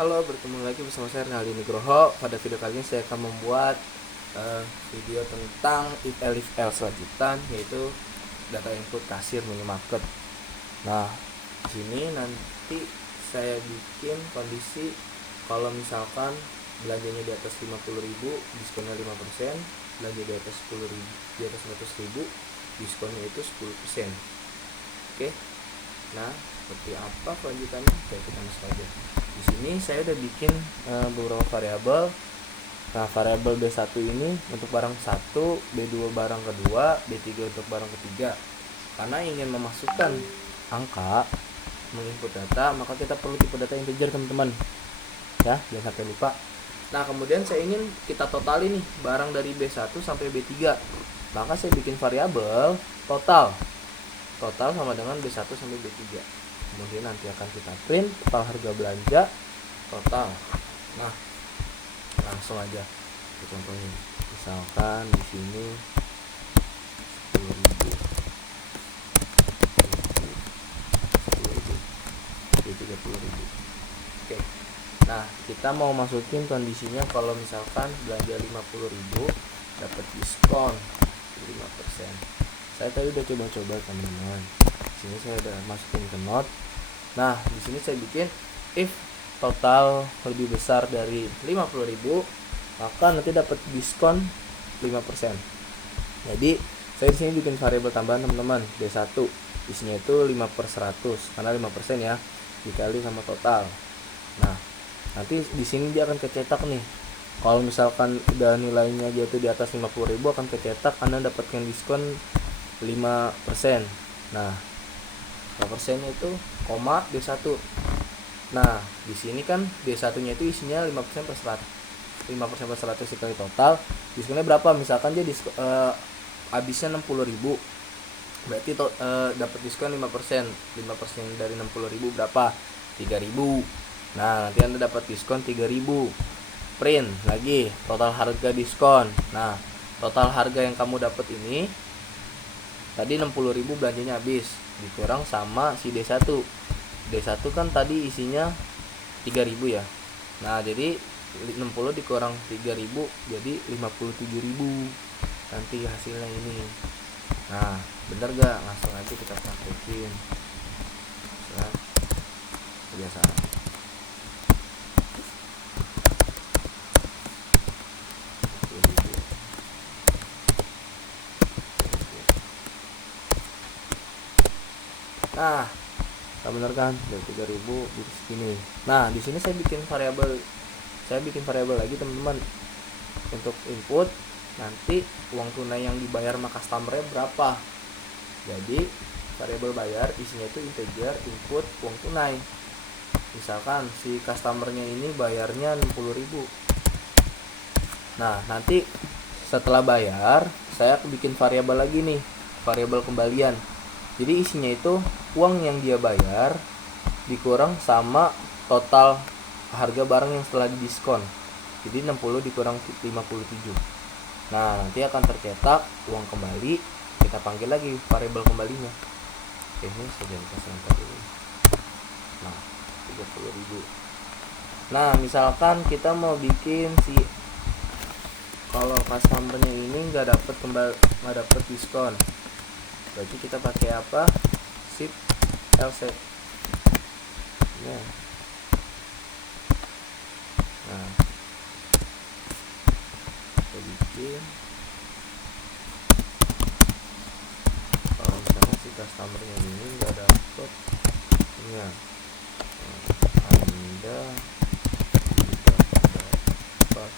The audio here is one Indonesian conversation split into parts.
Halo, bertemu lagi bersama saya Rinaldi Nugroho. Pada video kali ini saya akan membuat video tentang if else lanjutan, yaitu data input kasir minimarket. Nah, di sini nanti saya bikin kondisi kalau misalkan belanjanya di atas 50.000 diskonnya 5%, belanja di atas 10.000, di atas 100.000 diskonnya itu 10%. Oke. Nah, seperti apa kelanjutannya? Oke, kita masuk aja. Di sini saya udah bikin beberapa variabel. Nah, variabel B1 ini untuk barang 1, B2 barang kedua, B3 untuk barang ketiga. Karena ingin memasukkan angka, menginput data, maka kita perlu tipe data integer, teman-teman. Ya, jangan sampai lupa. Nah, kemudian saya ingin kita totalin nih barang dari B1 sampai B3. Maka saya bikin variabel total. Total sama dengan B1 sampai B3. Kemudian nanti akan kita print total harga belanja total. Nah, langsung aja kita contohin. Misalkan di sini 10.000, 10.000, 30.000. Oke. Nah, kita mau masukin kondisinya kalau misalkan belanja 50.000 dapat diskon 5%. Saya tadi udah coba-coba, teman-teman. Di sini saya udah masukin ke note. Nah, di sini saya bikin if total lebih besar dari 50.000, maka nanti dapat diskon 5%. Jadi, saya di sini bikin variabel tambahan, teman-teman. B1 isinya itu 5/100 karena 5% ya, dikali sama total. Nah, nanti di sini dia akan kecetak nih. Kalau misalkan udah nilainya jatuh di atas 50.000 akan kecetak Anda dapatkan diskon 5%. Nah, 5% itu koma B1. Nah, di sini kan B1-nya itu isinya 5% per 100. 5% per 100 dikali total, diskonnya berapa? Misalkan dia habisnya 60.000. Berarti dapat diskon 5%. 5% dari 60.000 berapa? 3.000. Nah, nanti Anda dapat diskon 3.000. Print lagi total harga diskon. Nah, total harga yang kamu dapat ini tadi 60.000 belanjanya habis, dikurang sama si D1. D1 kan tadi isinya 3.000 ya. Nah, jadi 60 dikurang 3.000 jadi 57.000 nanti hasilnya ini. Nah, bener gak? Langsung aja kita praktekin. Kebiasaan. Nah, bener kan? Dari 3.000 di sini. Nah, di sini saya bikin variabel lagi, teman-teman. Untuk input nanti uang tunai yang dibayar sama customer-nya berapa. Jadi, variabel bayar isinya itu integer input uang tunai. Misalkan si customer-nya ini bayarnya 60.000. Nah, nanti setelah bayar, saya bikin variabel lagi nih, variabel kembalian. Jadi isinya itu uang yang dia bayar dikurang sama total harga barang yang setelah didiskon. Jadi 60 dikurang 57. Nah, nanti akan tercetak uang kembali. Kita panggil lagi variabel kembalinya. Ini saja kasih tadi. Nah, 30.000. Nah, misalkan kita mau bikin si kalau customer-nya ini nggak dapat diskon, berarti kita pakai apa? Shift else. Ya. Nah, kita bikin kalau misalnya si customer-nya ini nggak dapat, ya, Anda tidak dapat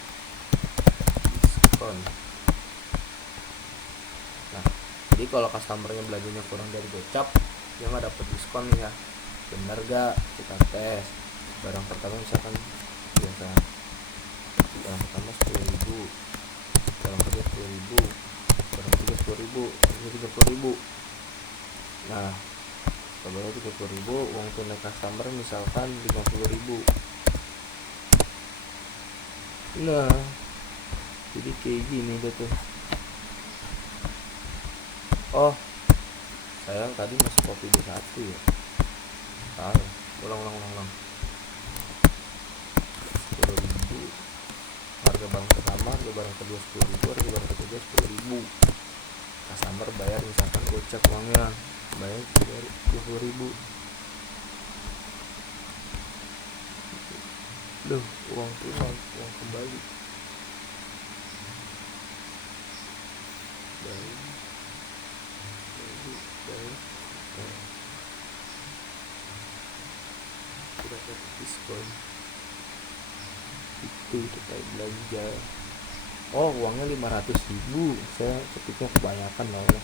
diskon. Nah, jadi kalau customer-nya belanjanya kurang dari gocap, dia nggak dapat diskon ya. Bener gak? Kita tes. Barang pertama misalkan biasa, barang pertama 10.000, barang kedua 10.000, barang ketiga 10.000, ini 30.000. Nah, kalau 30.000, uang tunai customer misalkan 50.000. Nah, jadi kayak gini deh tuh. Oh, saya tadi masih copy B1 ya. Salah. Ulang. barang pertama, harga barang kedua 10.000, harga barang ketiga 10.000. Customer bayar misalkan gocap uangnya, bayar 20.000. Duh, uang tunai, uang kembali. Bayar. Dapat diskon. Itu kita belanja. Oh, uangnya 500.000. Saya ketiknya kebanyakan lah ya.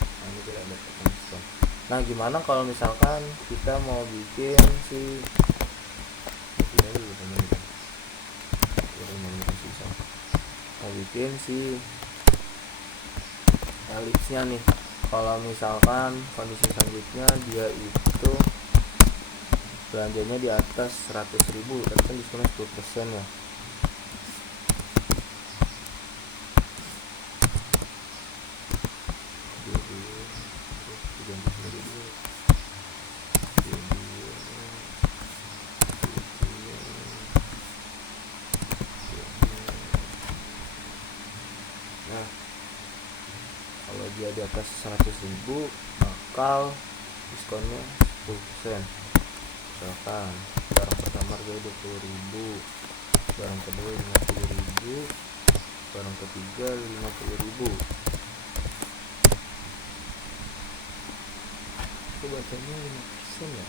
Nah, ini tidak dapat diskon. Nah, gimana kalau misalkan kita mau bikin si mau bikin si elipsnya nih. Kalau misalkan kondisi selanjutnya dia itu belanjanya di atas 100.000, tapi kan diskonnya 10% ya. Nah, kalau dia di atas 100.000 bakal diskonnya 10%. Misalkan barang pertama harga 20.000, barang kedua 50.000, barang ketiga 50.000. Itu bacanya 5% ya.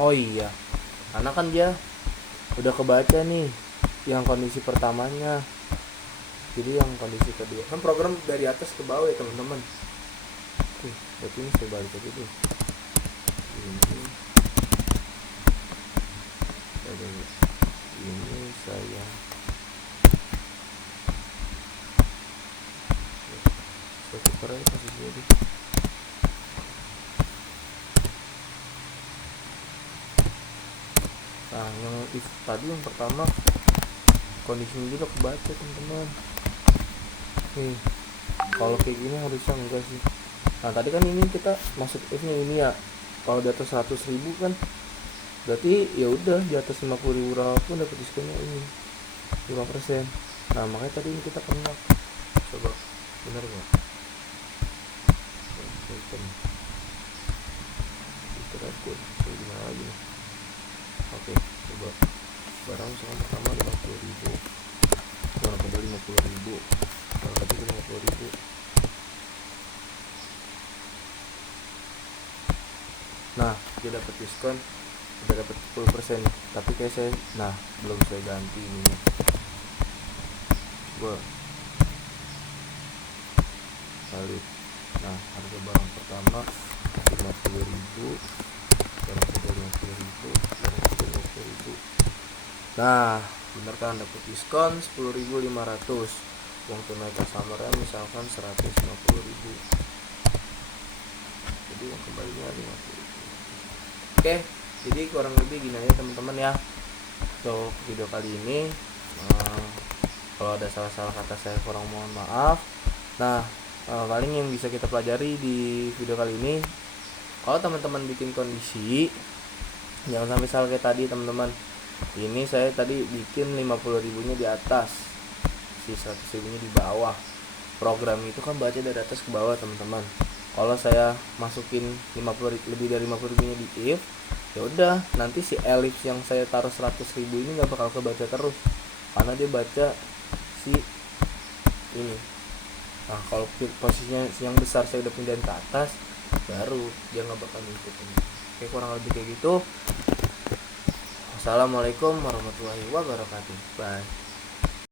Oh iya, karena kan dia udah kebaca nih yang kondisi pertamanya, jadi yang kondisi kedua kan program dari atas ke bawah ya teman-teman. Oke, berarti ini saya balik aja deh. Ini saya tukar aja posisinya deh. Nah, yang tadi yang pertama kondisinya juga kebaca teman-teman. Nih, kalau kayak gini harusnya enggak sih. Nah, tadi kan ini kita masuk if-nya ini ya. Kalau di atas 100.000 kan berarti ya udah di atas 50.000 pun dapat diskonnya ini 5%. Nah, makanya tadi ini kita kena. Coba bener nggak? Kita dapat gimana lagi nih? Oke, coba barang misalkan pertama 50.000, barang kedua 50.000, barang ketiga 50.000. Nah, dia dapat diskon, udah dapat 10%, tapi kayak saya, nah belum saya ganti ini. Coba balik. Nah, harga barang pertama 50.000, barang kedua 50.000, barang ketiga 50.000. Nah, bener kan dapat diskon 10.500. Uang tunai customer-nya misalkan 150.000. Jadi uang kembalinya 50.000. Oke, jadi kurang lebih gini aja teman-teman ya. Untuk video kali ini, kalau ada salah-salah kata saya kurang mohon maaf. Nah, paling yang bisa kita pelajari di video kali ini, kalau teman-teman bikin kondisi, jangan sampai salah kayak tadi teman-teman. Ini saya tadi bikin 50.000-nya di atas, si 100.000-nya di bawah. Program itu kan baca dari atas ke bawah teman-teman. Kalau saya masukin 50 lebih dari 50.000-nya di if, ya udah nanti si ellipse yang saya taruh 100.000 ini nggak bakal kebaca terus, karena dia baca si ini. Nah, kalau posisinya yang besar saya udah pindahin ke atas, baru dia nggak bakal ngikutin. Oke, kurang lebih kayak gitu. Assalamualaikum warahmatullahi wabarakatuh. Bye.